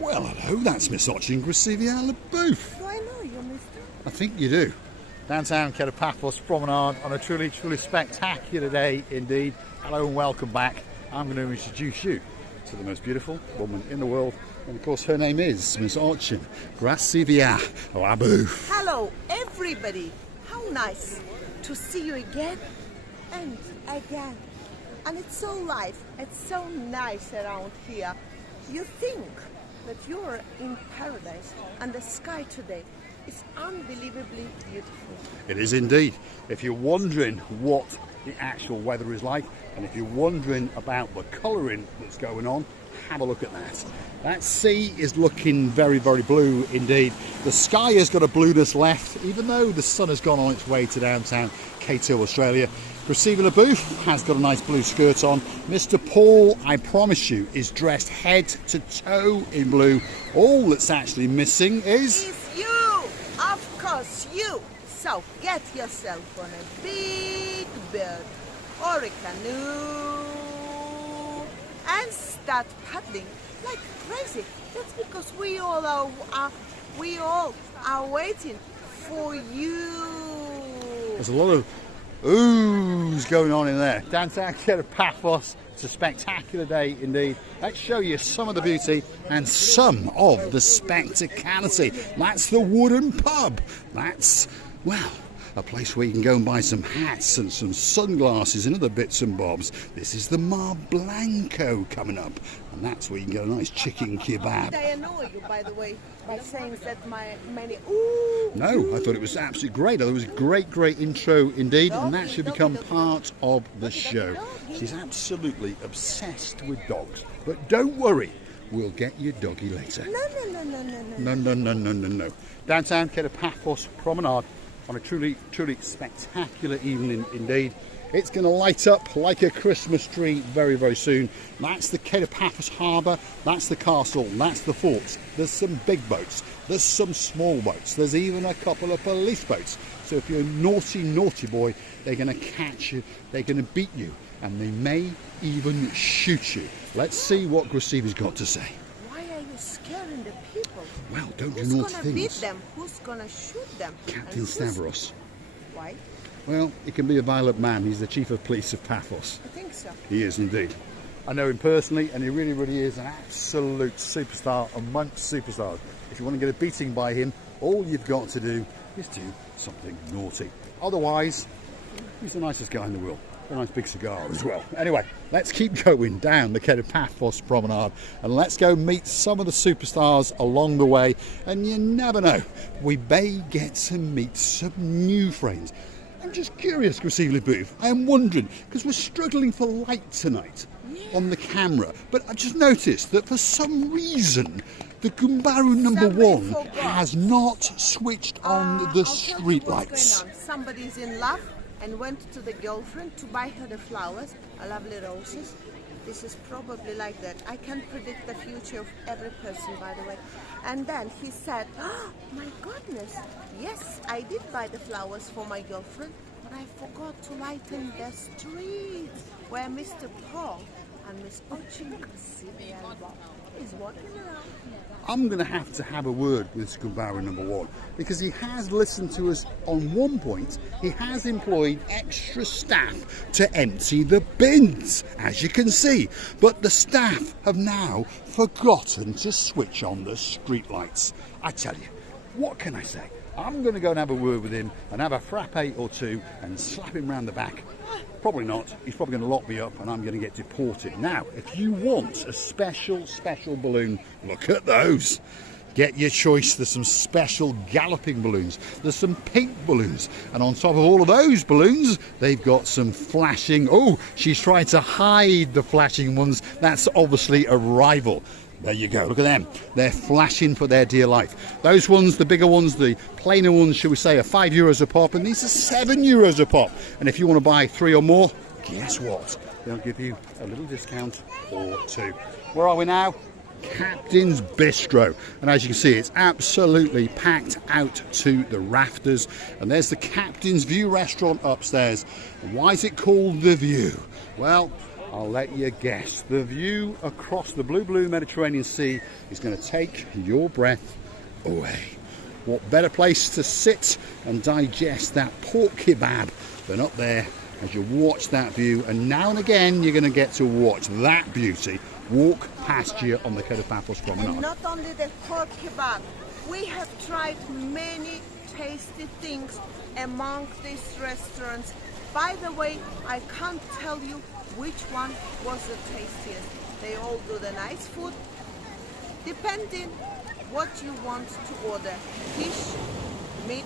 Well, hello, that's Miss Ochin Gracivia Le Bouffe. Do I know you, mister? I think you do. Downtown Kato Paphos Promenade on a truly spectacular day indeed. Hello and welcome back. I'm going to introduce you to the most beautiful woman in the world. And of course her name is Miss Ochin Gracivia Le Bouffe. Hello, everybody. How nice to see you again and again. And it's so live, it's so nice around here. You think that you're in paradise, and the sky today is unbelievably beautiful. It is indeed. If you're wondering what the actual weather is like, and if you're wondering about the colouring that's going on, have a look at that. That sea is looking very, very blue indeed. The sky has got a blueness left, even though the sun has gone on its way to downtown Kato, Australia. Gracivia Le Bouffe has got a nice blue skirt on. Mr. Paul, I promise you, is dressed head to toe in blue. All that's actually missing is you! Of course, you! So get yourself on a big boat or a canoe and start paddling like crazy. That's because we all are waiting for you. there's a lot of oohs going on in there. Downtown Kato Paphos. It's a spectacular day indeed. Let's show you some of the beauty and some of the spectacality. That's the wooden pub. That's, well, a place where you can go and buy some hats and some sunglasses and other bits and bobs. This is the Mar Blanco coming up, and that's where you can get a nice chicken kebab. Did I annoy you, by the way, by saying that many ooh? No, I thought it was absolutely great. I thought it was a great intro indeed, and that should become part of the show. She's absolutely obsessed with dogs, but don't worry, we'll get your doggy later. No. Downtown Kato Paphos Promenade on a truly spectacular evening indeed. It's going to light up like a Christmas tree very, very soon. That's the Kato Paphos Harbour, that's the castle, that's the forts. There's some big boats, there's some small boats, there's even a couple of police boats. So if you're a naughty boy, they're going to catch you, they're going to beat you, and they may even shoot you. Let's see what Gracivia's got to say. Why are you scaring the people? Well, don't do Who's naughty gonna things. beat them? Who's gonna shoot them? Captain Stavros. Why? Well, he can be a violent man. He's the chief of police of Paphos. I think so. He is indeed. I know him personally, and he really is an absolute superstar amongst superstars. If you want to get a beating by him, all you've got to do is do something naughty. Otherwise, he's the nicest guy in the world. A nice big cigar as well. Anyway, let's keep going down the Kato Paphos Promenade and let's go meet some of the superstars along the way. And you never know, we may get to meet some new friends. I'm just curious, Gracivia Le Bouffe. I am wondering, because we're struggling for light tonight on the camera, but I've just noticed that for some reason the Gumbaru number one has not switched on the street lights. Somebody's in love and went to the girlfriend to buy her the flowers, lovely roses. This is probably like that. I can predict the future of every person, by the way. And then he said, oh my goodness, yes, I did buy the flowers for my girlfriend, but I forgot to lighten the street where Mr. Paul and Miss Ochin Gracivia is walking around. I'm going to have a word with Gumbaru number one, because he has listened to us on one point. He has employed extra staff to empty the bins, as you can see. But the staff have now forgotten to switch on the street lights. I tell you, what can I say? I'm going to go and have a word with him and have a frappe or two and slap him round the back. Probably not. He's probably going to lock me up and I'm going to get deported. Now, if you want a special balloon, look at those. Get your choice. There's some special galloping balloons. There's some pink balloons. And on top of all of those balloons, they've got some flashing. Oh, she's trying to hide the flashing ones. That's obviously a rival. There you go, look at them. They're flashing for their dear life. Those ones, the bigger ones, the plainer ones, shall we say, are €5 a pop, and these are €7 a pop. And if you want to buy 3 or more, guess what? They'll give you a little discount or 2. Where are we now? Captain's Bistro. And as you can see, it's absolutely packed out to the rafters. And there's the Captain's View restaurant upstairs. And why is it called The View? Well, I'll let you guess. The view across the blue Mediterranean Sea is going to take your breath away. What better place to sit and digest that pork kebab than up there as you watch that view, and now and again you're going to get to watch that beauty walk past you on the Kato Paphos Promenade. And not only the pork kebab, we have tried many tasty things among these restaurants. By the way, I can't tell you which one was the tastiest. They all do the nice food, depending what you want to order. Fish, meat,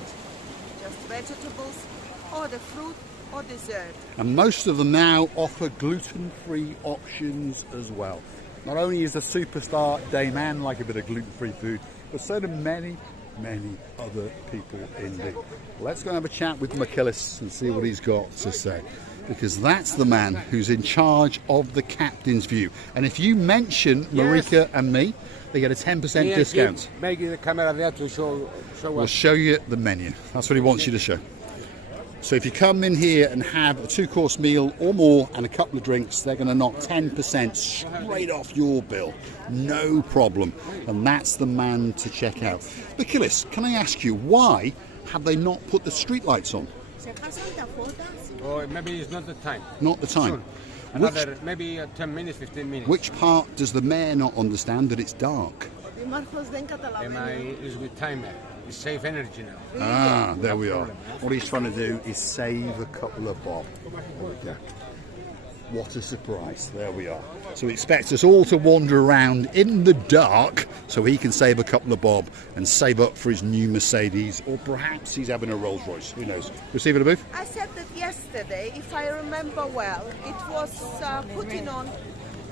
just vegetables, or the fruit or dessert. And most of them now offer gluten-free options as well. Not only is the superstar Dame Anne like a bit of gluten-free food, but so do many other people indeed. Let's go and have a chat with McKillis and see what he's got to say, because that's the man who's in charge of the captain's view. And if you mention Marika and me, they get a 10% discount. Making the camera there to show We'll us. show you the menu. That's what he wants you to show. So if you come in here and have a 2-course meal or more and a couple of drinks, they're going to knock 10% straight off your bill. No problem. And that's the man to check out. McKillis, can I ask you, why have they not put the street lights on? Or maybe it's not the time. Not the time. Soon. Another, maybe 10 minutes, 15 minutes. Which part does the mayor not understand that it's dark? Is with timer. It's save energy now. Ah, there we are. What he's trying to do is save a couple of bob. There we go. What a surprise. There we are. So he expects us all to wander around in the dark so he can save a couple of bob and save up for his new Mercedes, or perhaps he's having a Rolls Royce. Who knows? Receive it a booth? I said that yesterday, if I remember well, it was putting on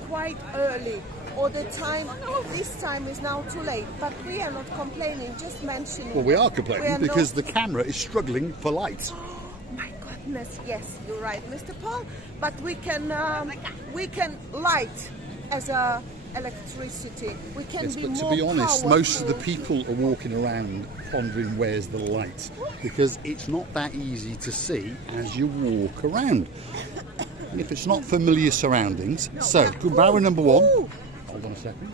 quite early, or the time, this time is now too late, but we are not complaining, just mentioning. Well, we are complaining because the camera is struggling for light. My goodness, yes, you're right, Mr. Paul, but we can light as a electricity. We can Yes, be but more to be honest, most of the powerful. people are walking around pondering where's the light, because it's not that easy to see as you walk around. And if it's not familiar surroundings, so Gumbara number 1. Ooh. Hold on a second.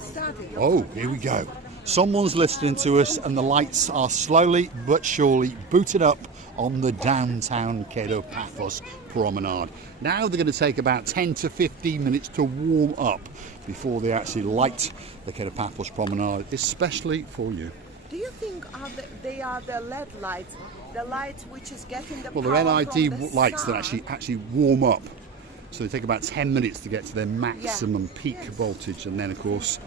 Starting. Oh, here we go. Someone's listening to us and the lights are slowly but surely booted up on the downtown Kato Paphos Promenade. Now they're going to take about 10 to 15 minutes to warm up before they actually light the Kato Paphos Promenade, especially for you. Do you think they are the LED lights, the lights which is getting the Well, power they're NID from the lights that sun? actually warm up. So they take about 10 minutes to get to their maximum peak Yes. voltage, and then of course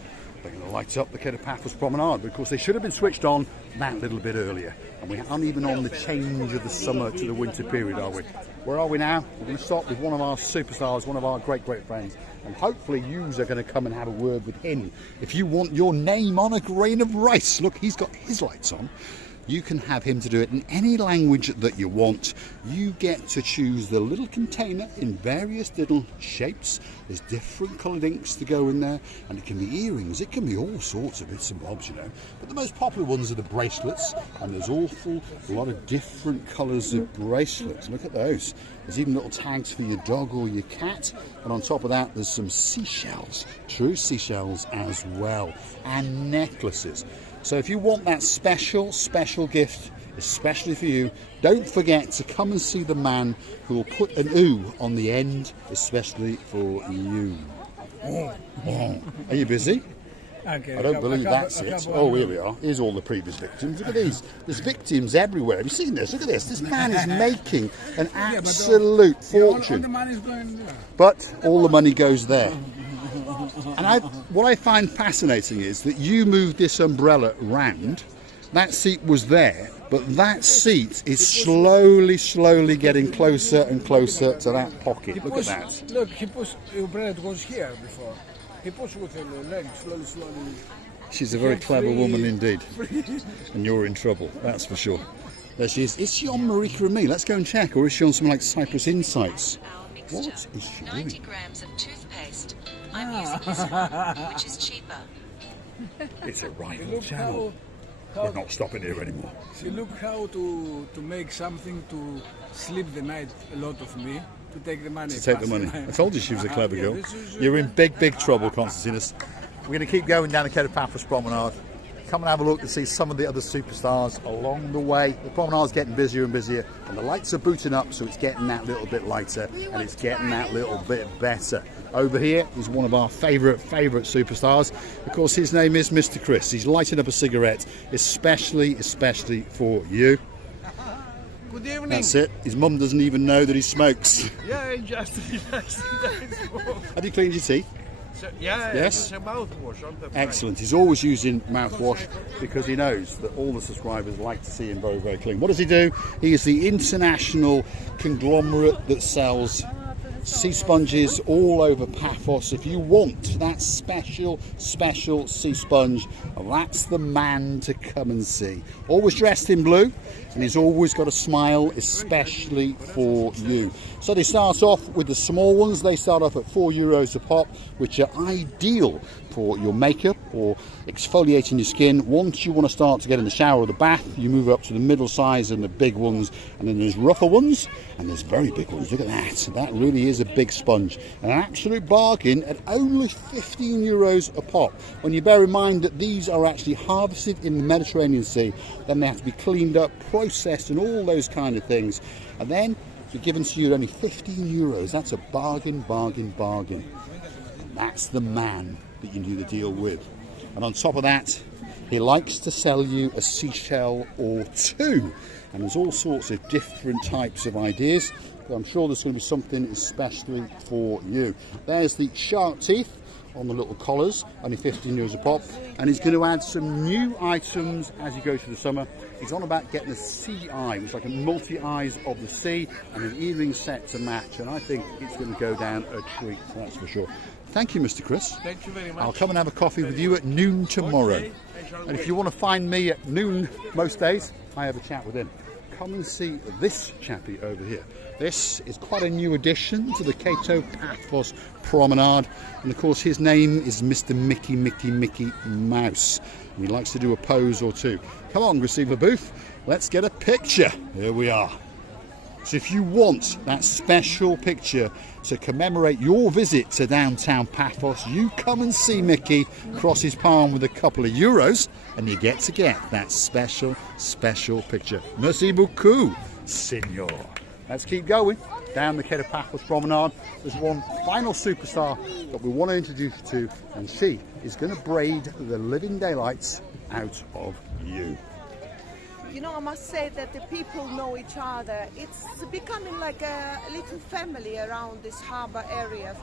they're going to light up the Kato Paphos Promenade. But of course they should have been switched on that little bit earlier, and we aren't even on the change of the summer to the winter period, are we? Where are we now? We're going to stop with one of our superstars, one of our great friends, and hopefully you are going to come and have a word with him. If you want your name on a grain of rice, look, he's got his lights on. You can have him to do it in any language that you want. You get to choose the little container in various little shapes. There's different coloured inks to go in there, and it can be earrings, it can be all sorts of bits and bobs, you know. But the most popular ones are the bracelets, and there's a lot of different colours of bracelets. Look at those. There's even little tags for your dog or your cat, and on top of that there's some seashells, true seashells as well, and necklaces. So if you want that special gift, especially for you, don't forget to come and see the man who will put an ooh on the end, especially for you. Oh. Are you busy? Okay, I don't believe that's it. Oh, here we are. Here's all the previous victims. Look at these. There's victims everywhere. Have you seen this? Look at this. This man is making an absolute fortune. All the money is going there. But all the money goes there. And what I find fascinating is that you moved this umbrella round. That seat was there, but that seat is slowly getting closer and closer to that pocket. Look at that. Look, he pushed the umbrella. It was here before. He pushed with the leg slowly. She's a very clever woman indeed. And you're in trouble, that's for sure. There she is. Is she on Marika and Me? Let's go and check. Or is she on something like Cyprus Insights? What is she 90 doing? grams of toothpaste. I'm using this one, which is cheaper. It's a rival Look channel. We're not stopping here anymore. See, look how to make something to sleep the night. A lot of me. to take the money. To take the money. I told you she was a clever girl. You're in big, big trouble, Konstantinos. We're going to keep going down the Kato Paphos Promenade. Come and have a look and see some of the other superstars along the way. The promenade's getting busier and busier, and the lights are booting up, so it's getting that little bit lighter, and it's getting that little bit better. Over here is one of our favourite superstars. Of course, his name is Mr. Chris. He's lighting up a cigarette, especially for you. Good evening. That's it. His mum doesn't even know that he smokes. Yeah, just Have you cleaned your teeth? yeah, Yes? it's a mouthwash on the Excellent. He's always using mouthwash because he knows that all the subscribers like to see him very, very clean. What does he do? He is the international conglomerate that sells sea sponges all over Paphos. If you want that special sea sponge, that's the man to come and see. Always dressed in blue, and he's always got a smile, especially for you. So they start off with the small ones. They start off at €4 a pop, which are ideal for your makeup or exfoliating your skin. Once you want to start to get in the shower or the bath, you move up to the middle size and the big ones, and then there's rougher ones and there's very big ones. Look at that. That really is a big sponge, and an absolute bargain at only €15 a pop. When you bear in mind that these are actually harvested in the Mediterranean Sea, then they have to be cleaned up, processed, and all those kind of things, and then they're given to you at only €15. That's a bargain. That's the man that you do the deal with. And on top of that, he likes to sell you a seashell or two, and there's all sorts of different types of ideas, but I'm sure there's going to be something especially for you. There's the shark teeth on the little collars, only €15 a pop, and he's going to add some new items as you go through the summer. He's on about getting a sea eye, which is like a multi-eyes of the sea, and an earring set to match, and I think it's going to go down a treat, that's for sure. Thank you, Mr. Chris. Thank you very much. I'll come and have a coffee with you at noon tomorrow. Okay, And if you want to find me at noon most days, I have a chat with him. Come and see this chappie over here. This is quite a new addition to the Kato Paphos Promenade. And of course, his name is Mr. Mickey Mouse. And he likes to do a pose or two. Come on, receiver booth. Let's get a picture. Here we are. So if you want that special picture to commemorate your visit to downtown Paphos, you come and see Mickey, cross his palm with a couple of euros, and you get that special picture. Merci beaucoup, senor. Let's keep going down the Kato Paphos Promenade. There's one final superstar that we want to introduce you to, and she is going to braid the living daylights out of you. You know, I must say that the people know each other. It's becoming like a little family around this harbour area,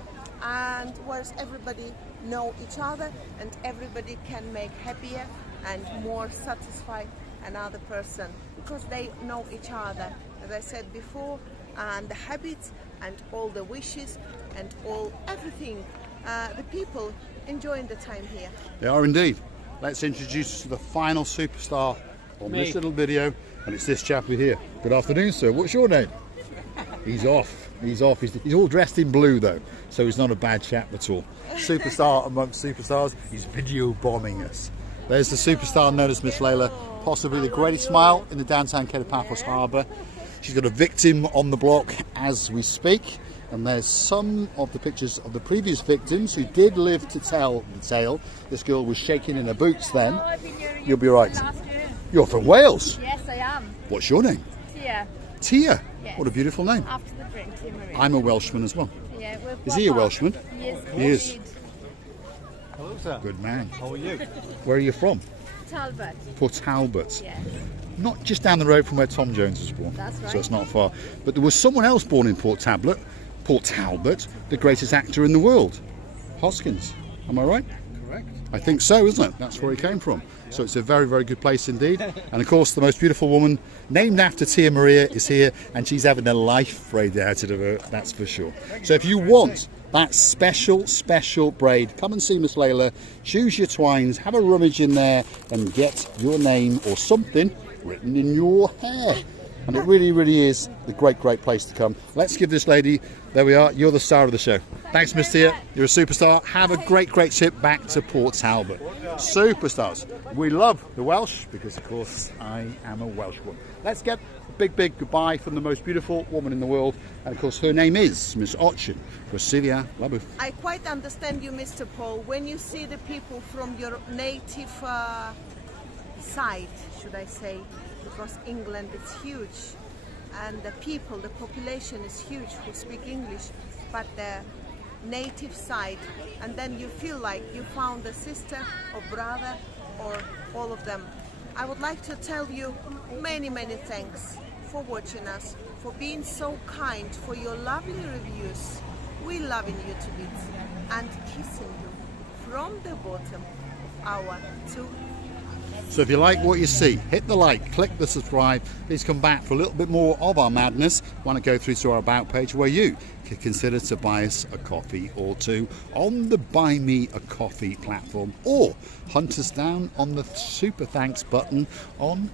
and whereas everybody know each other and everybody can make happier and more satisfied another person because they know each other, as I said before, and the habits and all the wishes and everything. The people enjoying the time here. They are indeed. Let's introduce you to the final superstar on this little video, and it's this chappie here. Good afternoon, sir. What's your name? He's off. He's all dressed in blue though, so he's not a bad chap at all. Superstar amongst superstars. He's video bombing us. There's the superstar known as Miss Layla, possibly the greatest smile in the downtown Kato Paphos harbour. She's got a victim on the block as we speak, and there's some of the pictures of the previous victims who did live to tell the tale. This girl was shaking in her boots then. You'll be right. You're from Wales? Yes, I am. What's your name? Tia. Tia? Yes. What a beautiful name. After the drink, Tia Marie. I'm a Welshman as well. Yeah, we're Is he a Welshman? He is. He is. Hello, sir. Good man. How are you? Where are you from? Talbot. Port Talbot. Yes. Not just down the road from where Tom Jones was born. That's right. So it's not far. But there was someone else born in Port Talbot, the greatest actor in the world. Hoskins. Am I right? Correct. I think so, isn't it? That's where he came from. So it's a very, very good place indeed. And of course, the most beautiful woman, named after Tia Maria, is here, and she's having a life braid out of her, that's for sure. So if you want that special braid, come and see Miss Layla, choose your twines, have a rummage in there, and get your name or something written in your hair. And it really, really is the great place to come. Let's give this lady There we are. You're the star of the show. Thanks, Miss Tia. You're a superstar. Have a great trip back to Port Talbot. Superstars. We love the Welsh because, of course, I am a Welsh woman. Let's get a big goodbye from the most beautiful woman in the world. And, of course, her name is Miss Ochin. Brasilia Labuf. I quite understand you, Mr. Paul. When you see the people from your native side, should I say, because England is huge. And the people, the population is huge who speak English, but the native side, and then you feel like you found a sister or brother or all of them. I would like to tell you many thanks for watching us, for being so kind, for your lovely reviews. We loving you to bits and kissing you from the bottom of our two. So if you like what you see, hit the like, click the subscribe. Please come back for a little bit more of our madness. Want to go through to our About page where you can consider to buy us a coffee or two on the Buy Me a Coffee platform, or hunt us down on the Super Thanks button on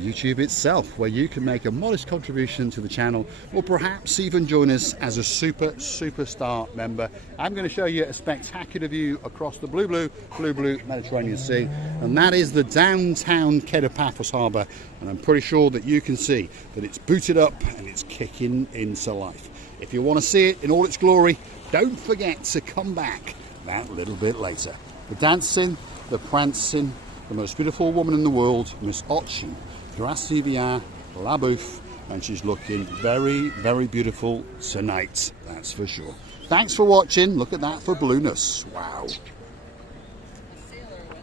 YouTube itself, where you can make a modest contribution to the channel, or perhaps even join us as a superstar member. I'm going to show you a spectacular view across the blue Mediterranean Sea, and that is the downtown Kato Paphos harbour, and I'm pretty sure that you can see that it's booted up and it's kicking into life. If you want to see it in all its glory, don't forget to come back that little bit later. The dancing, the prancing, the most beautiful woman in the world, Miss Ochin Brasilia Labuf, and she's looking very beautiful tonight, that's for sure. Thanks for watching. Look at that for blueness. Wow.